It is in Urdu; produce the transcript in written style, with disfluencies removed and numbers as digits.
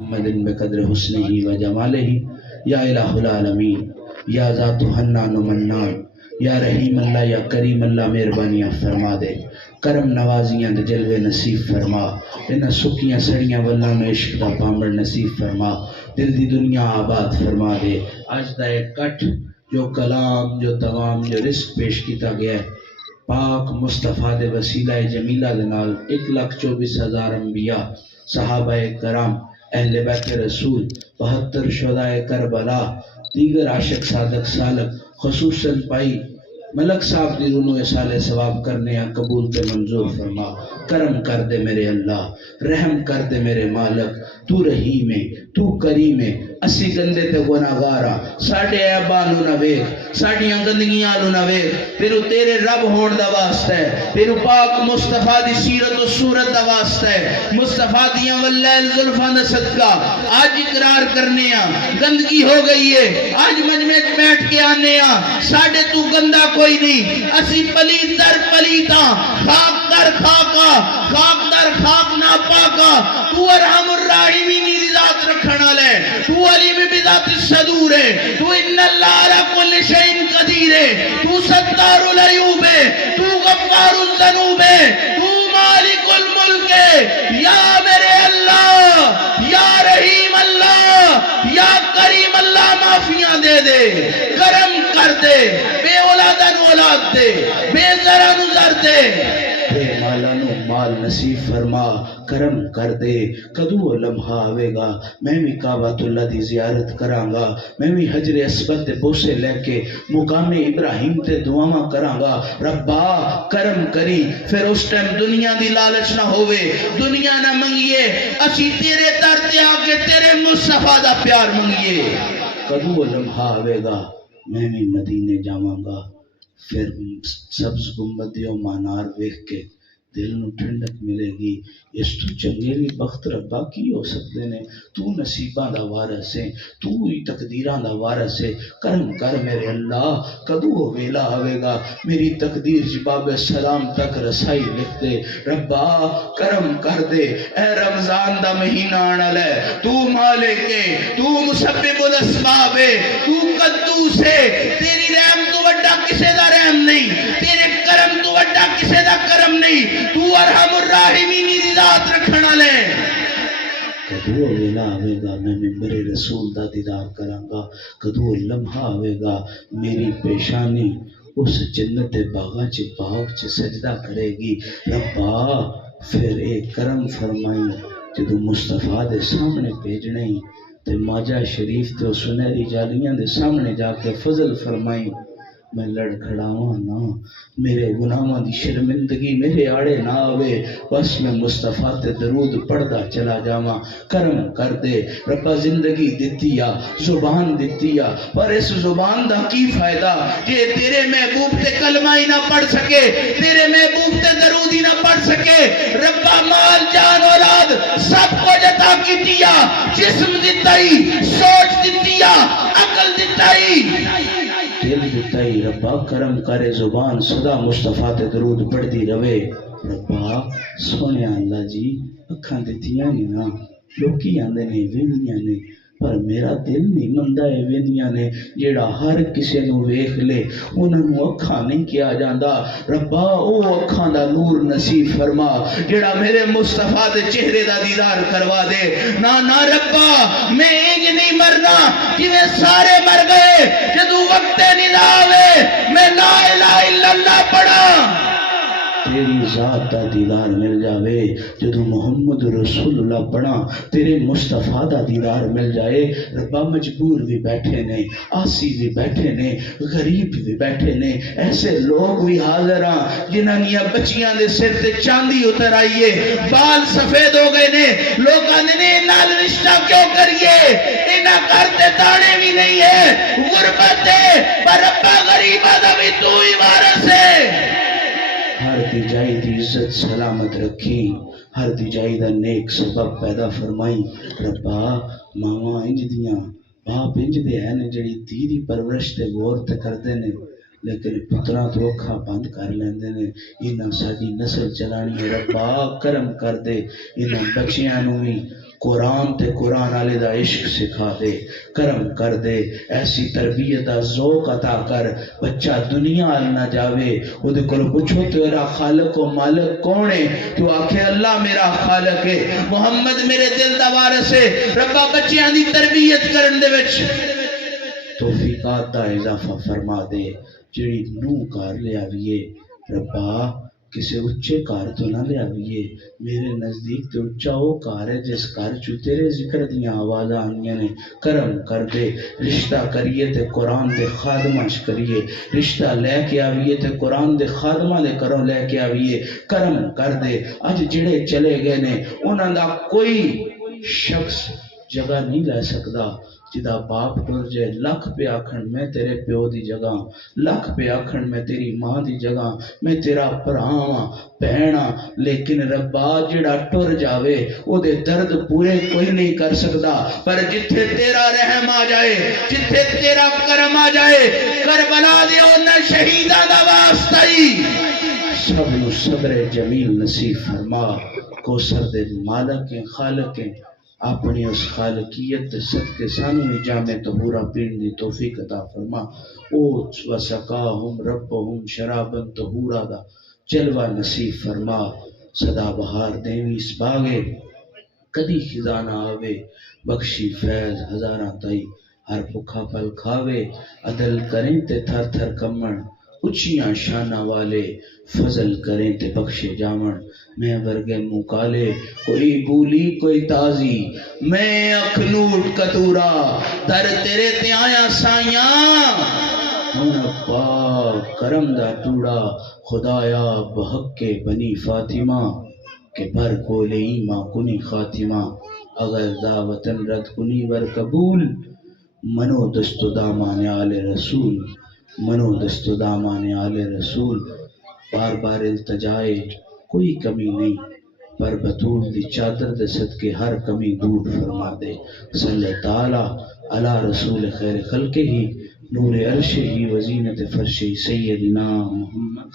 محمد بقدر حسنہ و جمالہ یا الہ العالمین یا ذات حنان و منان یا رحیم اللہ یا کریم اللہ مہربانیاں فرما دے، کرم نوازیاں دے جلوے نصیب فرما، انہاں سکیاں سڑیاں واللہ میں عشق دا پامڑ نصیب فرما، دل دی دنیا آباد فرما دے۔ آج دا ایک کٹ جو کلام جو تمام جو رزق پیش کیتا گیا ہے پاک مصطفیٰ دے وسیلہ جمیلہ دے نال 1,24,000 انبیاء، صحابہ کرام، اہل بیت رسول، 72 شہدائے کربلا، دیگر عاشق صادق سالک، خصوصاً پائی ملک صاحب دی رونو سال ثواب کرنے یا قبول تے منظور فرما، کرم کر دے میرے اللہ، رحم کر دے میرے مالک، تو رحیم ہے، تو کریم ہے، اسی گندے تے گناہگاراں، ساڈے عیباں نہ ویکھ، ساڈیاں گندگیاں نہ ویکھ، تیرو تیرے رب ہون دا واسطہ ہے، تیرو پاک مصطفیٰ دی سیرت و صورت دا واسطہ ہے، مصطفیٰ دیاں واللیل زلفاں دا صدقہ، آج اقرار کرنے ہاں، گندگی ہو گئی ہے، آج مجمع بیٹھ کے آنے ہاں، ساڈے تو گندا کوئی نہیں، اسی پلیت در پلیتاں، خاک در خاکا، خاک در خاک نا پاکا، تو ارحم الراحمین دی ذات رکھنا لے، تو علیم بذات الصدور ہے، تو ان اللہ علی کل شیء قدیر ہے، تو ستار العیوب ہے، تو غفار الذنوب ہے، تو مالک الملک ہے، یا میرے اللہ، یا رحیم اللہ، یا کریم اللہ معافیاں دے دے، کرم کر دے، بے اولادن اولاد دے، بے زرن زر دے، بے مالانو مال نصیب فرما، کرم کر دے۔ کدو لمحہ آوے گا میں بھی کعبۃ اللہ دی زیارت کراں گا، میں بھی حجر اسود دے بوسے لے کے مقام ابراہیم تے دعاواں کراں گا، ربا کرم کری، پھر اس ٹائم دنیا دی لالچ نہ ہوئے، دنیا نہ منگیے، اسی تیرے در تے آ کے تیرے مصطفیٰ دا پیار منگیے۔ کدو لمحہ آوے گا میں بھی مدینے جاواں گا، پھر سبز گنبدیوں مانار ویکھ کے دل نو ٹھنڈک ملے گی، اس تو چنگے بھی بخت ربا کی ہو سکتے نے، تو نصیباں دا وارث ہے، تو ہی تقدیراں دا وارث ہے، کرم کر میرے اللہ، کدو ہو ویلا آوے گا میری تقدیر جباب السلام تک رسائی لکھ دے، ربا کرم کر دے، اے رمضان دا مہینہ آنا لے، تو مالک ہے، تو مسبب الاسباب ہے، تو قدوس ہے، تیری رحم تو وڈا کسے دا رحم نہیں، تیرے کرم تو وڈا کسے دا کرم نہیں، تو ارحم الراحمین دی ذات رکھنا لے۔ کدو ویلا آوے گا میں ممبر رسول دا دیدار کراں گا، کدو لمحہ آوے گا میری پیشانی اس جنت باغاں چ باغ چ سجدہ کرے گی، ربا پھر اے کرم فرمائی جدو مصطفیٰ دے سامنے بھیجنے تے ماجہ شریف تے سنہری جالیاں دے سامنے جا کے فضل فرمائی، میں لڑ کھڑاواں نا، میرے گناہاں دی شرمندگی میرے آڑے نہ آوے، بس میں مصطفیٰ تے درود پڑھدا چلا جاواں، کرم کر دے ربا، زندگی دتیا، زبان دتیا، پر اس زبان دا کی فائدہ کہ تیرے محبوب تے کلمہ ہی نہ پڑھ سکے، تیرے محبوب تے درود ہی نہ پڑھ سکے، ربا مال جان اولاد سب کو عطا کیتیا، جسم دتائی، سوچ دتیا، عقل دتائی، دل دتائی، ربا کرم کرے زبان صدا مصطفیٰ تے درود پڑھ دی روے، ربا سونے اللہ جی اکھاں دتیاں نہیں نا، لوکی آندے نے ویندیاں نے، پر میرا دل نہیں مندہ ہے ویندیاں نے، جیڑا ہر کسے نو ویکھ لے انہاں نو اکھاں نہیں کیا جاندا، ربا او اکھاں دا نور نصیب فرما جیڑا میرے مصطفیٰ دے چہرے دا دیدار کروا دے، نا ربا میں انج نہیں مرنا جویں سارے مر گئے، جدو وقت ندا آوے میں لا الہ الا اللہ پڑھا، تیری ذات دا دیدار مل جاوے، جدو محمد رسول اللہ پڑھا تیرے مصطفیٰ دا دیدار مل جائے، ربا مجبور بھی بیٹھے نے، آسی بھی بیٹھے نے، غریب بھی بیٹھے نے، ایسے لوگ بھی حاضر ہیں جنہاں نیا بچیاں دے سر تے چاندی اتر آئیے، بال سفید ہو گئے نے، لوگ آنے نے نال رشتہ کیوں کریے، انہاں کرتے دانے بھی نہیں ہے، غربت ہے، پر ربا غریبہ دا بھی تو ہی وارث ہے، ہر دی جائی دی عزت سلامت رکھی، ہر دی جائی دا نیک سبب پیدا فرمائی، ربا ماما انج دیاں باپ انج دے ہیں جڑی دی دی پرورش تے غور تے کردے نے، لیکن پترا تو اکھا بند کر لیندے نے، انہاں ساڈی نسل چلانی ہے، ربا کرم کر دے، انہاں بچیاں نو بھی قرآن تے قرآن والے دا عشق سکھا دے، کرم کر دے، ایسی تربیت دا ذوق عطا کر بچہ دنیا آل نہ جاوے وہ دے کل پوچھو تیرا خالق و مالک کون ہے تو آکھے اللہ میرا خالق ہے، محمد میرے دل دا وارث ہے۔ ربا بچیاں دی تربیت کرن دے وچ توفیقات دا اضافہ فرما دے، جڑی نو کار لے آویے ربا کسے اچھے کار تو نہ لے آویے، میرے نزدیک تے اچھا وہ کار ہے جس کار چو تیرے ذکر دیاں آواز آنیاں نے، کرم کر دے، رشتہ کریے تے قرآن دے خادمش کریے، رشتہ لے کے آویے تے قرآن دے خادمہ دے کرو لے کے آویے، کرم کر دے۔ اج جڑے چلے گئے نے انہاں دا کوئی شخص جگہ نہیں لے سکدا، جدا باپ ٹر جائے لکھ پہ آکھن میں تیرے پیو دی جگہ، لکھ پہ آکھن میں تیری ماں دی جگہ، میں تیرا پراواں بہنا، لیکن ربا جڑا ٹر جاوے او دے درد پورے کوئی نہیں کر سکدا، پر جتھے تیرا رحم آ جائے، جتھے تیرا کرم آ جائے، کربلا دے اونا شہیداں دا واسطہ ہی سب نو صبر جمیل نصیب فرما، کوثر دے مالک ہیں خالق ہیں، اپنی اس خالقیت صدقے سانوی جامع طہورا پین دی توفیق عطا فرما، اوچ وسقاہم ربہم شرابا طہورا دا جلوہ نصیب فرما، صدا بہار دیوی اس باغے کدی خزانہ آوے، بخشی فیض ہزاراں تائی ہر بکھا پل کھاوے، عدل کریں تے تھر تھر کمن، اچھیاں شانہ والے فضل کریں تے بخشے جامن، میں ورگے مکالے کوئی بولی کوئی تازی، میں اکھنوٹ کتورا در تیرے تے آیا سائیاں، ہن پاک کرم دا ٹوڑا خدایا بحق کے بنی فاطمہ، کہ بر کولے ایماں کنی خاتمہ، اگر دا وطن رد کنی ور قبول، منو دست و دامان آل رسول، منو دست و دامان آل رسول، بار بار التجائے کوئی کمی نہیں، پر بطول دی چادر دے صدقے ہر کمی دور فرما دے، صلی تعالی علی رسول خیر خلقہ ہی نور عرش ہی وزینت فرش سیدنا محمد۔